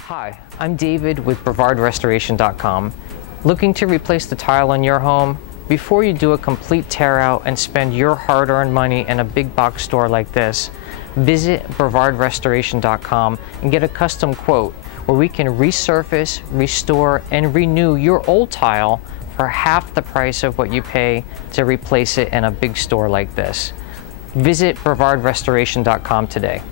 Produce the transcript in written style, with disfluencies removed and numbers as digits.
Hi, I'm David with BrevardRestoration.com. Looking to replace the tile in your home? Before you do a complete tear out and spend your hard-earned money in a big box store like this, visit BrevardRestoration.com and get a custom quote where we can resurface, restore, and renew your old tile for half the price of what you pay to replace it in a big store like this. Visit BrevardRestoration.com today.